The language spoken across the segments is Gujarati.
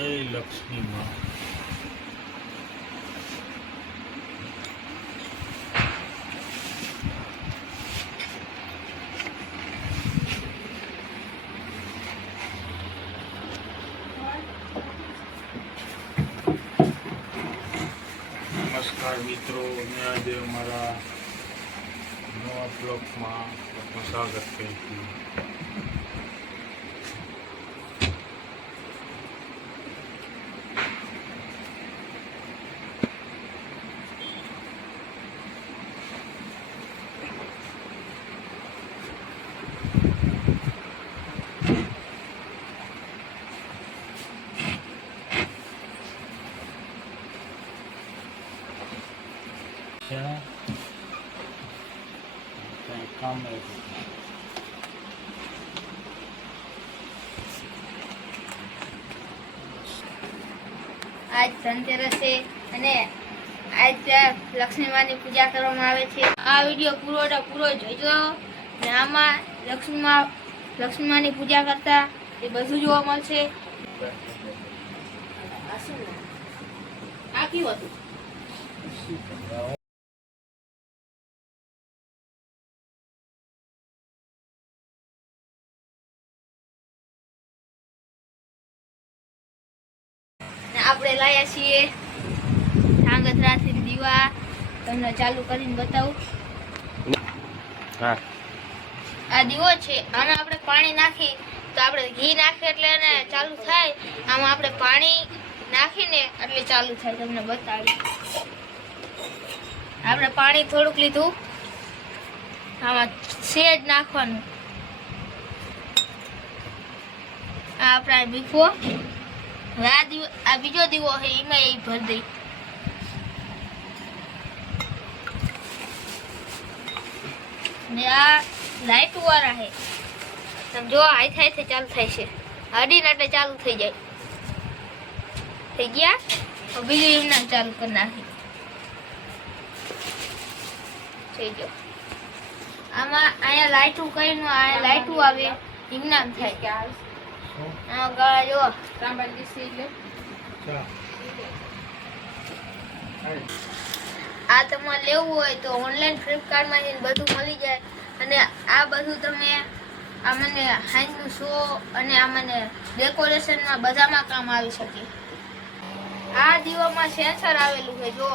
લક્ષ્મીમાં નમસ્કાર મિત્રો મેં આજે અમારા નવા બ્લોકમાં સ્વાગત કરું કંઈ કામ આજ ધનતેરસ છે અને આજ લક્ષ્મી માની પૂજા કરવામાં આવે છે. આ વીડિયો પૂરો પૂરો જોઈજો ને આમાં લક્ષ્મી લક્ષ્મીમાની લક્ષ્મી માની પૂજા કરતા એ બધું જોવા મળશે. આ કયું હતું? આપણે લાયા છીએ. ધાંગધ્રાથી દીવા. તમને ચાલુ કરીને બતાવું. હા. આ દીવો છે. આમાં આપણે પાણી નાખી તો આપણે ઘી નાખીએ એટલે એને ચાલુ થાય. આમાં આપણે પાણી નાખીને એટલે ચાલુ થાય. તમને બતાવી. આપણે પાણી થોડુંક લીધું. આમાં સેજ નાખવાનું. આ આપણા બીફો આ દીવો, આ બીજો દીવો છે, એમાં એ ભરી દઈ. ને આ લાઈટ વાળા છે. તમે જો હાઈ થાય છે ચાલુ થાય છે. અડીને એટલે ચાલુ થઈ જાય. થઈ ગયા? બીજું એમના ચાલુ કરી નાખી. થઈ ગયો. આમાં અહીંયા લાઈટું કઈ અહીંયા લાઈટું આવે એમના થાય. આમાં ગળા જો આ તમારે લેવું હોય તો ઓનલાઈન ફ્લિપકાર્ટમાં જઈને બધું મળી જાય. અને આ બધું તમે આ મને હાઈનું શો અને આ મને ડેકોરેશનમાં બધામાં કામ આવી શકે. આ દીવામાં સેન્સર આવેલું છે જો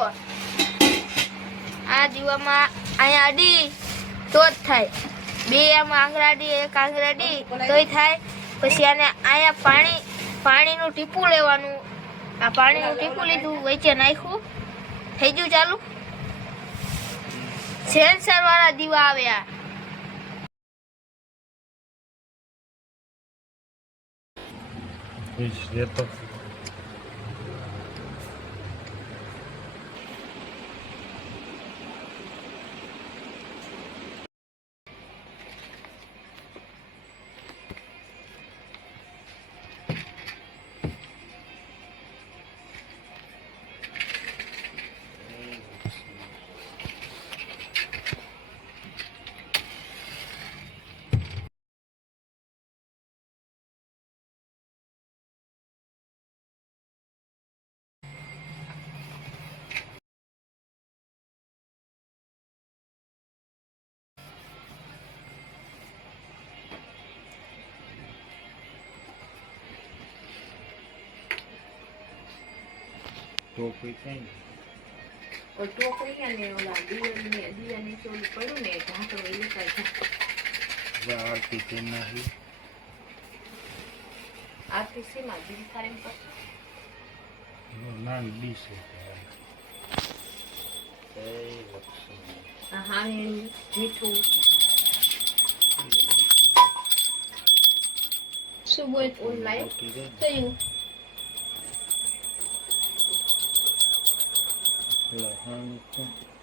આ દીવામાં અહીંયા અડી તો જ થાય. બે આમાં આંગળાડી એક આંગળાડી તોય થાય. પછી આને અહીંયા પાણી, પાણીનું ટીપું લેવાનું. આ પાણીનું ટીપું લીધું, વચ્ચે નાખ્યું. થઈ ગયું ચાલુ? સેન્સર વાળા દીવા આવ્યા. એ તો. ટોપી કઈ ટોકરી અને ઓલા દિયરને દિયરને ચોલું પડ્યું ને ઢાંકણું એ લેતા. આરતી કે નહીં આરતી શેમાં? બીજી થાળીમાં પર? ના લક્ષ્મી આ હાંગણી, મીઠું શું બોલ રે. થયું Relajante.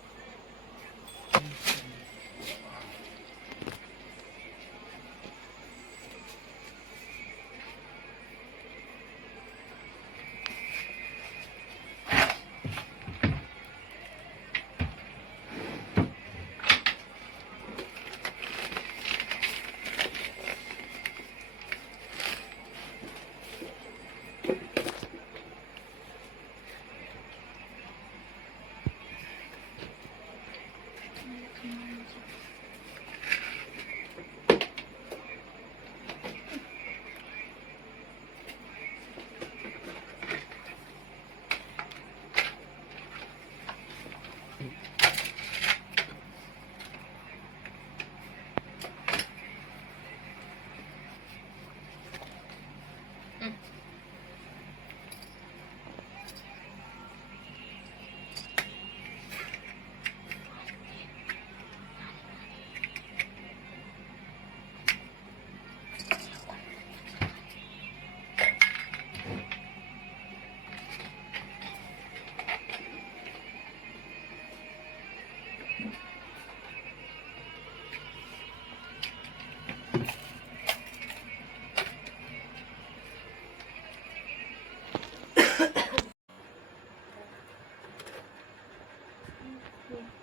you.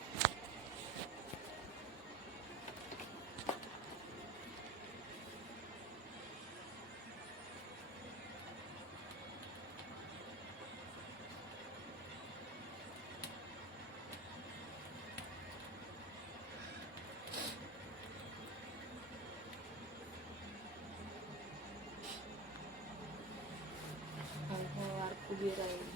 જમાડે છે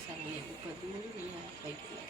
કે તમારે? તમારો વાર કુબેરાય